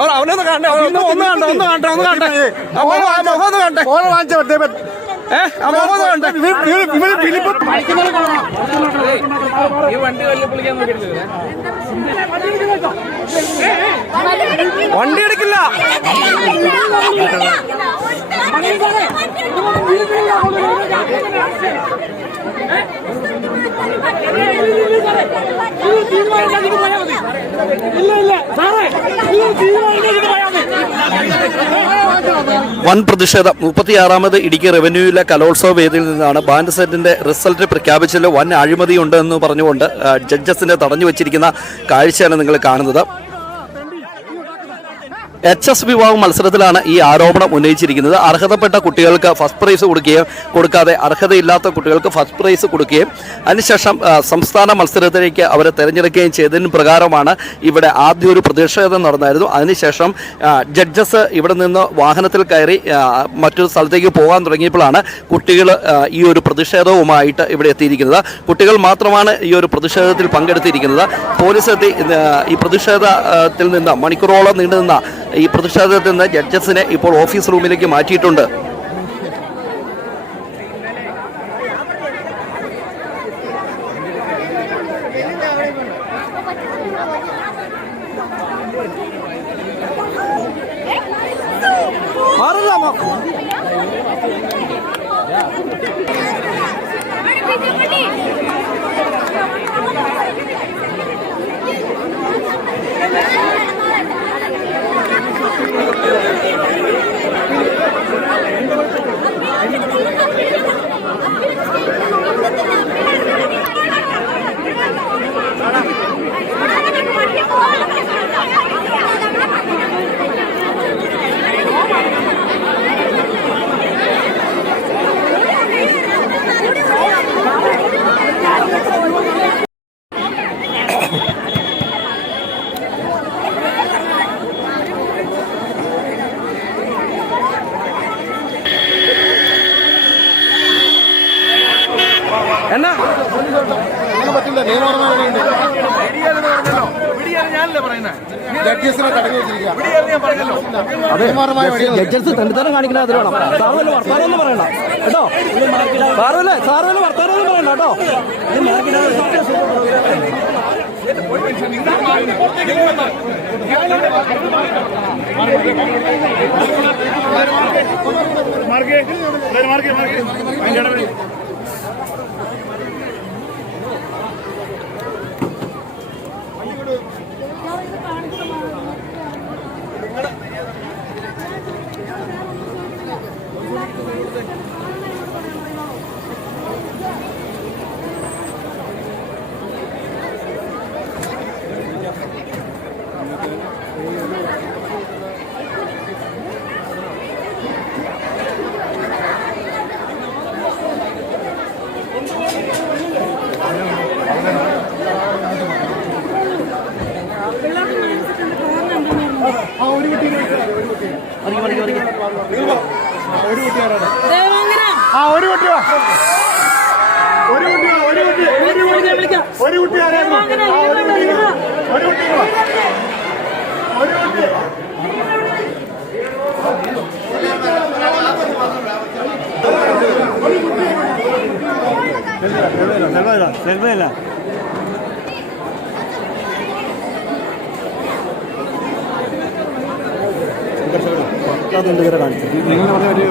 അവനൊന്ന് ഒന്ന് ഒന്ന് മുഖം ഫോൺ വാങ്ങിച്ച മുഖം ഇവർ ഫിലിപ്പ് വണ്ടി എടുക്കില്ല. വൻ പ്രതിഷേധം. മുപ്പത്തിയാറാമത് ഇടുക്കി റവന്യൂയിലെ കലോത്സവ വേദിയിൽ നിന്നാണ് ബാൻഡ് സെറ്റിന്റെ റിസൾട്ട് പ്രഖ്യാപിച്ചതിൽ വൻ അഴിമതിയുണ്ടെന്ന് പറഞ്ഞുകൊണ്ട് ജഡ്ജസിന്റെ ജഡ്ജസിനെ തടഞ്ഞു വെച്ചിരിക്കുന്ന കാഴ്ചയാണ് നിങ്ങൾ കാണുന്നത്. എച്ച് എസ് വിഭാഗം മത്സരത്തിലാണ് ഈ ആരോപണം ഉന്നയിച്ചിരിക്കുന്നത്. അർഹതപ്പെട്ട കുട്ടികൾക്ക് ഫസ്റ്റ് പ്രൈസ് കൊടുക്കുകയും കൊടുക്കാതെ അർഹതയില്ലാത്ത കുട്ടികൾക്ക് ഫസ്റ്റ് പ്രൈസ് കൊടുക്കുകയും അതിനുശേഷം സംസ്ഥാന മത്സരത്തിലേക്ക് അവരെ തിരഞ്ഞെടുക്കുകയും ചെയ്തതിന് പ്രകാരമാണ് ഇവിടെ ആദ്യം ഒരു പ്രതിഷേധം നടന്നായിരുന്നു. അതിനുശേഷം ജഡ്ജസ് ഇവിടെ നിന്ന് വാഹനത്തിൽ കയറി മറ്റൊരു സ്ഥലത്തേക്ക് പോകാൻ തുടങ്ങിയപ്പോഴാണ് കുട്ടികൾ ഈ ഒരു പ്രതിഷേധവുമായിട്ട് ഇവിടെ എത്തിയിരിക്കുന്നത്. കുട്ടികൾ മാത്രമാണ് ഈ ഒരു പ്രതിഷേധത്തിൽ പങ്കെടുത്തിരിക്കുന്നത്. പോലീസ് എത്തി ഈ പ്രതിഷേധത്തിൽ നിന്ന് മണിക്കൂറോളം നീണ്ടുനിന്ന ഈ പ്രതിഷേധത്തിൽ നിന്ന് ജഡ്ജസിനെ ഇപ്പോൾ ഓഫീസ് റൂമിലേക്ക് മാറ്റിയിട്ടുണ്ട്. മാറില്ല പറ്റില്ല. നിയമപരമായി ജഡ്ജസിനെ തടഞ്ഞു വെച്ചിരിക്കുക ജഡ്ജസ് തന്നിത്തരം കാണിക്കണ അതിൽ വേണം സാറുവല്ല വർത്താനം പറയണ്ട. കേട്ടോ? സാറുവല്ലേ സാറുവല്ല വർത്താനം ഒന്നും പറയണ്ട കേട്ടോ? ആ ഒരു കുട്ടി വാ. ഒരു കുട്ടി വാ ഒരു കുട്ടി ഒരു കുട്ടി ഒരു കുട്ടി ആരായിരുന്നു ഒരു കുട്ടി വാ. ഒരു കുട്ടി. ഒരു കുട്ടി നിങ്ങൾ പറഞ്ഞ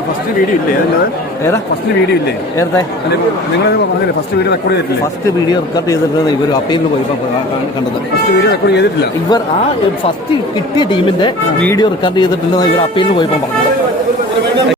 ഫസ്റ്റ് വീഡിയോ ഇല്ലേ? അതിന്റെ ഏതാ? ഫസ്റ്റ് വീഡിയോ ഇല്ലേ? നിങ്ങൾ പറഞ്ഞില്ലേ ഫസ്റ്റ് വീഡിയോ റെക്കോർഡ് ചെയ്തിട്ടില്ല? ഫസ്റ്റ് വീഡിയോ റെക്കോർഡ് ചെയ്തിട്ട് ഇവർ അപ്പീലിന് പോയി കണ്ടത്. ഫസ്റ്റ് വീഡിയോ റെക്കോർഡ് ചെയ്തിട്ടില്ല? ഇവർ ആ ഫസ്റ്റ് കിട്ടിയ ടീമിന്റെ വീഡിയോ റെക്കോർഡ് ചെയ്തിട്ടുണ്ടെന്ന് ഇവർ അപ്പീലിന് പോയപ്പോൾ പറഞ്ഞത്.